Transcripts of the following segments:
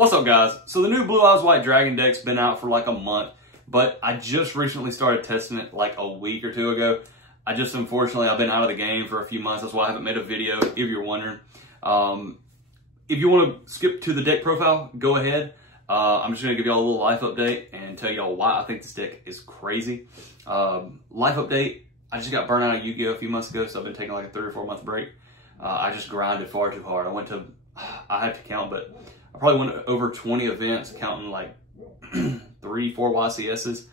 What's up, guys? So the new Blue Eyes White Dragon deck's been out for like a month, but I just recently started testing it like a week or two ago. Unfortunately, I've been out of the game for a few months. That's why I haven't made a video, if you're wondering. If you want to skip to the deck profile, go ahead. I'm just going to give y'all a little life update and tell y'all why I think this deck is crazy. Life update, I just got burnt out of Yu-Gi-Oh! A few months ago, so I've been taking like a 3 or 4 month break. I just grinded far too hard. I have to count, but I probably went over 20 events, counting like 3-4 YCSs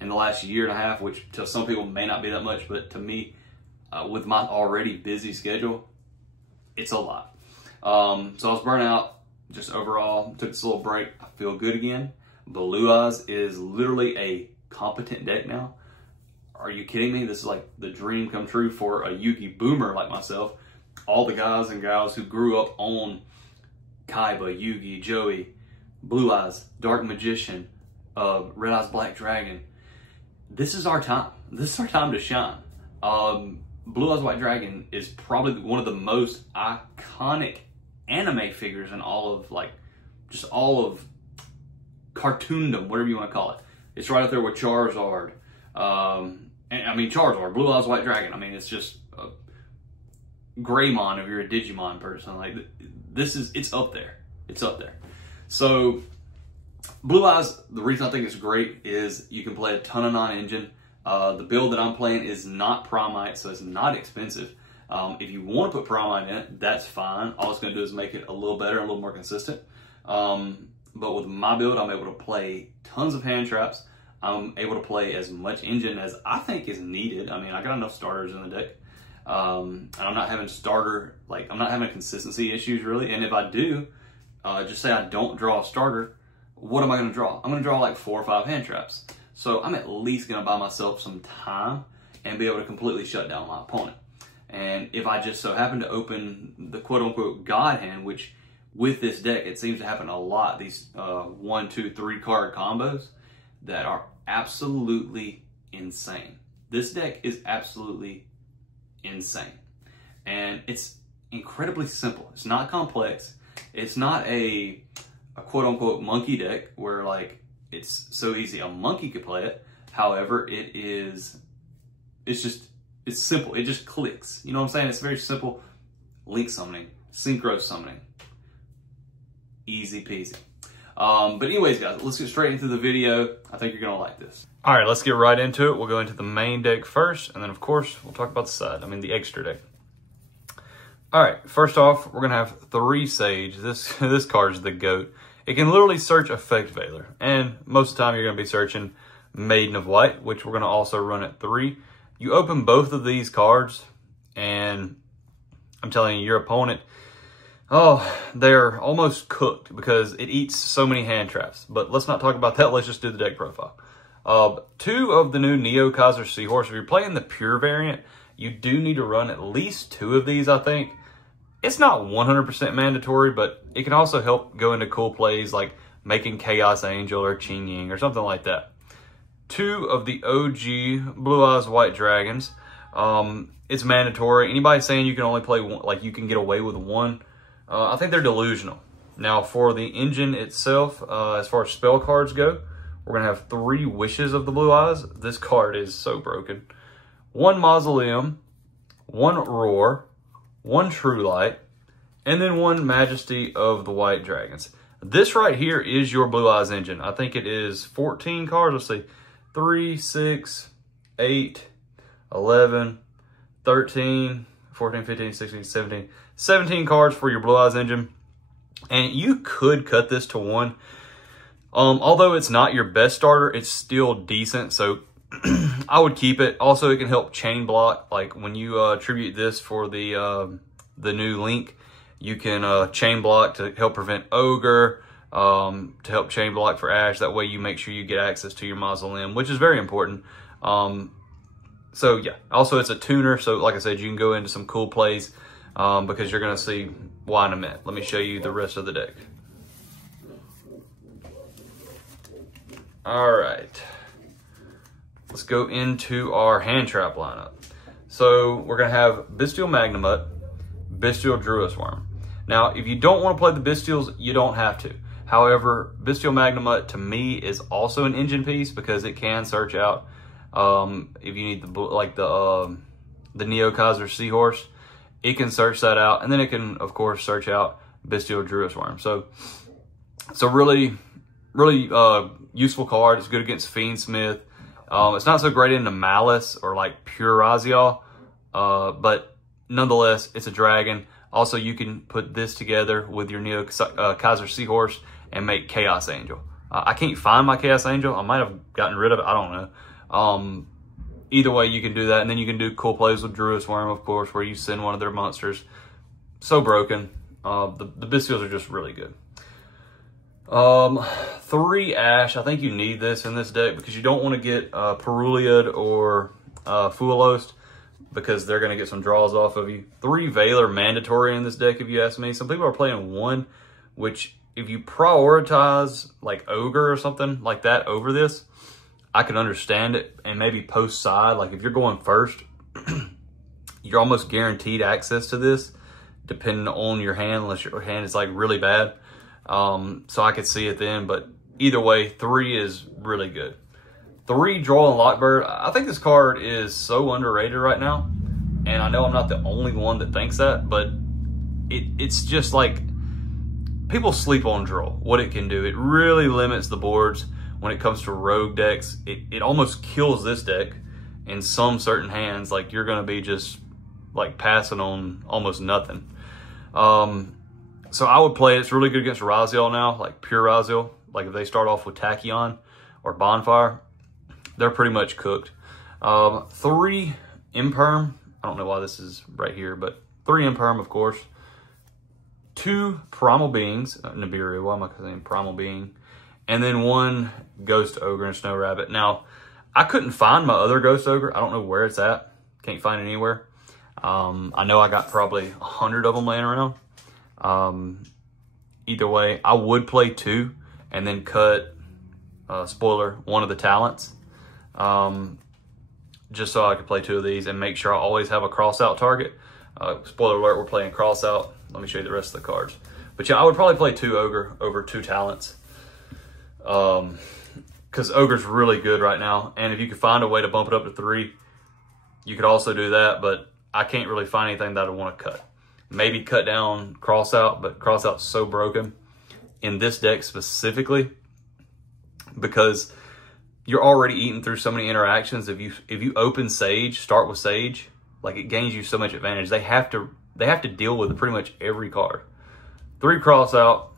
in the last year and a half, which to some people may not be that much, but to me, with my already busy schedule, it's a lot. So I was burnt out just overall, took this little break. I feel good again. Blue Eyes is literally a competent deck now. Are you kidding me? This is like the dream come true for a Yu-Gi boomer like myself. All the guys and gals who grew up on Kaiba, Yugi, Joey, Blue Eyes, Dark Magician, Red Eyes Black Dragon. This is our time. This is our time to shine. Blue Eyes White Dragon is probably one of the most iconic anime figures in all of cartoondom, whatever you want to call it. It's right up there with Charizard. Charizard, Blue Eyes White Dragon. I mean, it's just Greymon if you're a Digimon person. Like, it's up there. It's up there. So, Blue Eyes, the reason I think it's great is you can play a ton of non-engine. The build that I'm playing is not Promite, so it's not expensive. If you want to put Promite in it, that's fine. All it's going to do is make it a little better, a little more consistent. But with my build, I'm able to play tons of hand traps. I'm able to play as much engine as I think is needed. I mean, I got enough starters in the deck. And I'm not having I'm not having consistency issues really. And if I do, just say I don't draw a starter, what am I going to draw? I'm going to draw like 4 or 5 hand traps. So I'm at least going to buy myself some time and be able to completely shut down my opponent. And if I just so happen to open the quote-unquote God hand, which with this deck, it seems to happen a lot, these 1, 2, 3 card combos that are absolutely insane. This deck is absolutely insane. And it's incredibly simple. It's not complex. It's not a quote-unquote monkey deck where like it's so easy a monkey could play it. However, it's simple. It just clicks. You know what I'm saying? It's very simple. Link summoning, synchro summoning. Easy peasy. But anyways, guys, let's get straight into the video. I think you're going to like this. All right, let's get right into it. We'll go into the main deck first, and then, of course, we'll talk about the extra deck. All right, first off, we're going to have 3 Sage. This card's the GOAT. It can literally search Effect Veiler, and most of the time you're going to be searching Maiden of White, which we're going to also run at 3. You open both of these cards, and I'm telling you, your opponent, they're almost cooked because it eats so many hand traps. But let's not talk about that. Let's just do the deck profile. 2 of the new Neo Kaiser Seahorse. If you're playing the pure variant, you do need to run at least 2 of these, I think. It's not 100% mandatory, but it can also help go into cool plays like making Chaos Angel or Qing Ying or something like that. 2 of the OG Blue Eyes White Dragons. It's mandatory. Anybody saying you can only play one, like you can get away with 1, I think they're delusional. Now, for the engine itself, as far as spell cards go, we're going to have 3 Wishes of the Blue Eyes. This card is so broken. 1 Mausoleum, 1 Roar, 1 True Light, and then 1 Majesty of the White Dragons. This right here is your Blue Eyes engine. I think it is 14 cards. Let's see. 3, 6, 8, 11, 13, 14, 15, 16, 17. 17 cards for your Blue Eyes engine. And you could cut this to 1. Although it's not your best starter, it's still decent. So I would keep it. Also, it can help chain block. Like when you tribute this for the new Link, you can chain block to help prevent Ogre, to help chain block for Ash. That way you make sure you get access to your Mausoleum, which is very important. So yeah, also it's a tuner. So like I said, you can go into some cool plays because you're going to see why in a minute. Let me show you the rest of the deck. All right, let's go into our hand trap lineup. So we're going to have Bystial Magnemite, Bystial Druisworm. Now, if you don't want to play the Bystials, you don't have to. However, Bystial Magnemite to me is also an engine piece because it can search out if you need the Neo Kaiser Seahorse, it can search that out, and then it can of course search out Bystial Druis Worm. So really useful card. It's good against Fiendsmith. It's not so great into Malice or like pure Raziel, but nonetheless, it's a dragon. Also, you can put this together with your Neo Kaiser Seahorse and make Chaos Angel. I can't find my Chaos Angel. I might have gotten rid of it. I don't know. Either way, you can do that. And then you can do cool plays with Druis Worm, of course, where you send one of their monsters. So broken. The Bystials are just really good. 3 Ash. I think you need this in this deck because you don't want to get Peruliad or Fualos, because they're going to get some draws off of you. 3 Valor mandatory in this deck, if you ask me. Some people are playing 1, which if you prioritize like Ogre or something like that over this, I can understand it, and maybe post side. Like if you're going first, you're almost guaranteed access to this, depending on your hand, unless your hand is like really bad. So I could see it then, but either way, 3 is really good. 3 Droll and Lockbird. I think this card is so underrated right now, and I know I'm not the only one that thinks that, but it's just like people sleep on Droll, what it can do. It really limits the boards when it comes to rogue decks. It almost kills this deck in some certain hands. Like you're going to be just like passing on almost nothing. So I would play it. It's really good against Raziel now, like pure Raziel. Like if they start off with Tachyon or Bonfire, they're pretty much cooked. 3 Imperm. I don't know why this is right here, but 3 Imperm, of course. 2 Primal Beings. Nibiru, why am I saying Primal Being? And then 1 Ghost Ogre and Snow Rabbit. Now, I couldn't find my other Ghost Ogre. I don't know where it's at. Can't find it anywhere. I know I got probably 100 of them laying around. Either way, I would play 2 and then cut, spoiler, 1 of the talents. Just so I could play 2 of these and make sure I always have a cross out target. Spoiler alert, we're playing cross out. Let me show you the rest of the cards. But yeah, I would probably play 2 Ogre over 2 talents. Because Ogre's really good right now. And if you could find a way to bump it up to 3, you could also do that. But I can't really find anything that I want to cut. Maybe cut down cross out, but cross out's so broken in this deck specifically because you're already eating through so many interactions. If you open Sage, start with Sage, like it gains you so much advantage. They have to deal with pretty much every card. 3 cross out,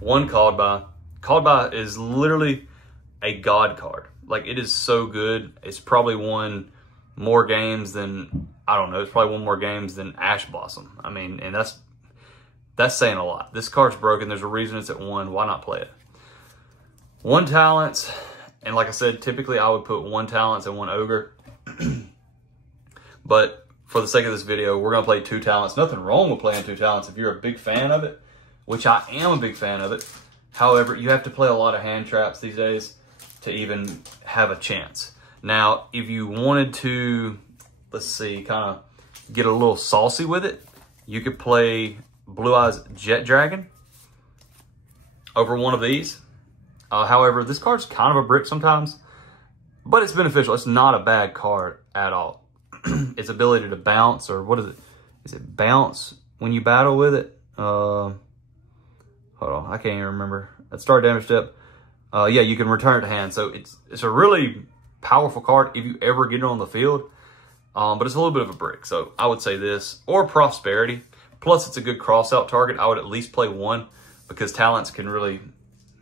1 called by. Called by is literally a god card. Like it is so good. It's probably won more games than, I don't know, it's probably won more games than Ash Blossom. I mean, and that's saying a lot. This card's broken. There's a reason it's at 1. Why not play it? 1 talents, and like I said, typically I would put 1 talents and 1 ogre. But for the sake of this video, we're gonna play 2 talents. Nothing wrong with playing 2 talents if you're a big fan of it, which I am a big fan of it. However, you have to play a lot of hand traps these days to even have a chance. Now, if you wanted to, let's see, kind of get a little saucy with it, you could play Blue Eyes Jet Dragon over 1 of these. However, this card's kind of a brick sometimes, but it's beneficial. It's not a bad card at all. Its ability to bounce, or what is it? Is it bounce when you battle with it? Hold on, I can't even remember. At start damage step, yeah, you can return it to hand. So it's a really powerful card if you ever get it on the field, but it's a little bit of a brick. So I would say this, or Prosperity. Plus, it's a good cross out target. I would at least play 1 because talents can really,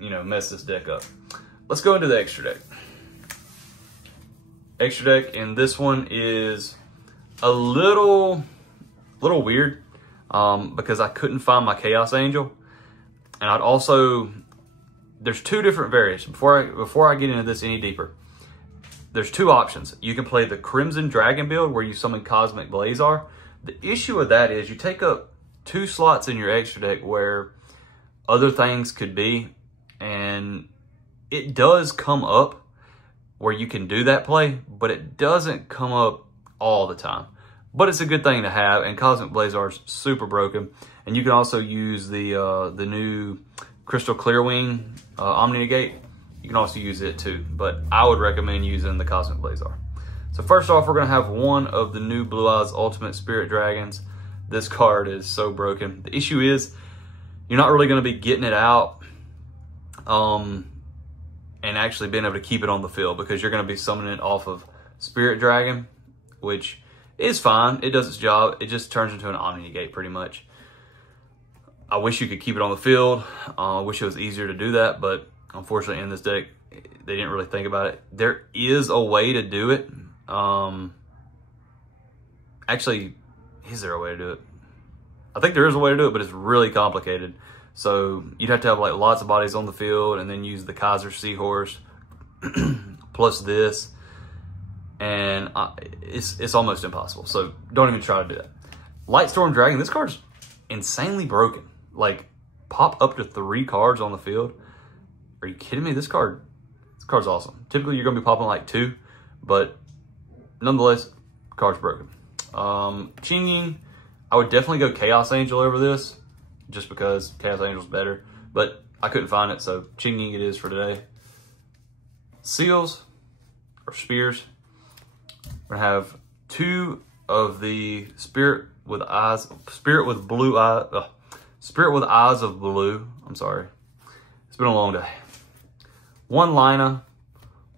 you know, mess this deck up. Let's go into the extra deck. Extra deck, and this one is a little weird because I couldn't find my Chaos Angel, and I'd also, there's 2 different variations. Before I get into this any deeper, there's 2 options. You can play the Crimson Dragon build where you summon Cosmic Blazar. The issue with that is you take up 2 slots in your extra deck where other things could be, and it does come up where you can do that play, but it doesn't come up all the time. but it's a good thing to have. And Cosmic Blazar is super broken. And you can also use the new Crystal Clearwing Omni Negate. You can also use it too, but I would recommend using the Cosmic Blazar. So first off, we're gonna have one of the new Blue Eyes Ultimate Spirit Dragons. This card is so broken. The issue is you're not really gonna be getting it out and actually being able to keep it on the field, because you're gonna be summoning it off of Spirit Dragon, which is fine. It does its job. It just turns into an Omni Negate pretty much. I wish you could keep it on the field. I wish it was easier to do that, but unfortunately in this deck, they didn't really think about it. There is a way to do it. Actually, is there a way to do it? I think there is a way to do it, but it's really complicated. So you'd have to have like lots of bodies on the field and then use the Kaiser Seahorse plus this. And it's almost impossible. So don't even try to do that. Lightstorm Dragon, this card's insanely broken. Like, pop up to 3 cards on the field. Are you kidding me? This card's awesome. Typically, you're going to be popping like 2, but nonetheless, card's broken. Ching-Ying, I would definitely go Chaos Angel over this, just because Chaos Angel's better, but I couldn't find it, so Ching-Ying it is for today. Seals, or Spears, we're going to have 2 of the Spirit with Eyes of Blue. I'm sorry. It's been a long day. 1 Lina,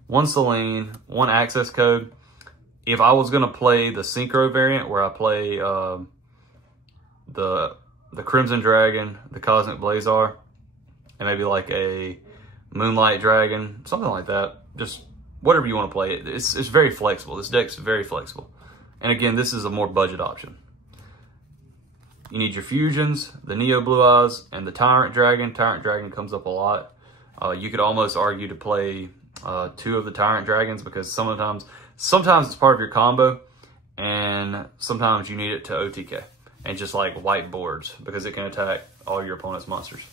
1 Selene, 1 Access Code. If I was going to play the Synchro variant, where I play the Crimson Dragon, the Cosmic Blazar, and maybe like a Moonlight Dragon, something like that. Just whatever you want to play. It's very flexible. This deck's very flexible. And again, this is a more budget option. You need your fusions, the Neo Blue Eyes, and the Tyrant Dragon. Tyrant Dragon comes up a lot. You could almost argue to play 2 of the Tyrant Dragons, because sometimes it's part of your combo, and sometimes you need it to OTK and just like white boards, because it can attack all your opponent's monsters.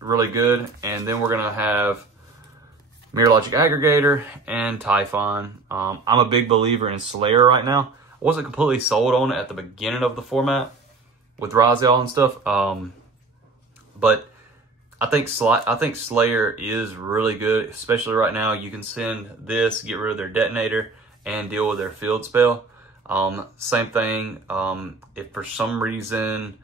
Really good. And then we're gonna have Mirror Logic Aggregator and Typhon. I'm a big believer in Slayer right now. I wasn't completely sold on it at the beginning of the format with Raziel and stuff, but I think Slayer is really good, especially right now. You can send this, get rid of their detonator, and deal with their field spell. Same thing, if for some reason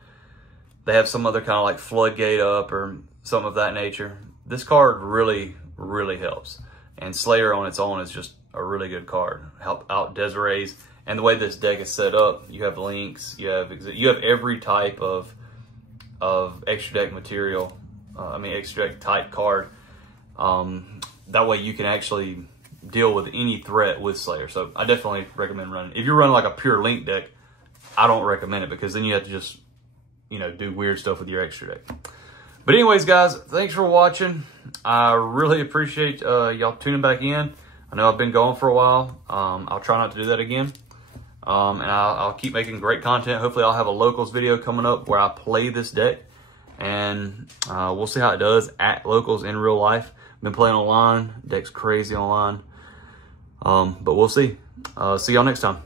they have some other kind of like floodgate up or something of that nature, this card really, really helps. And Slayer on its own is just a really good card. Help out Desiree's. And the way this deck is set up, you have links, you have every type of extra deck material. Extra deck type card. That way you can actually deal with any threat with Slayer. So I definitely recommend running. If you're running like a pure link deck, I don't recommend it, because then you have to just, do weird stuff with your extra deck. But anyways, guys, thanks for watching. I really appreciate y'all tuning back in. I know I've been going for a while. I'll try not to do that again. And I'll keep making great content. Hopefully I'll have a locals video coming up where I play this deck. And we'll see how it does at locals in real life. Been playing online. Deck's crazy online. But we'll see. See y'all next time.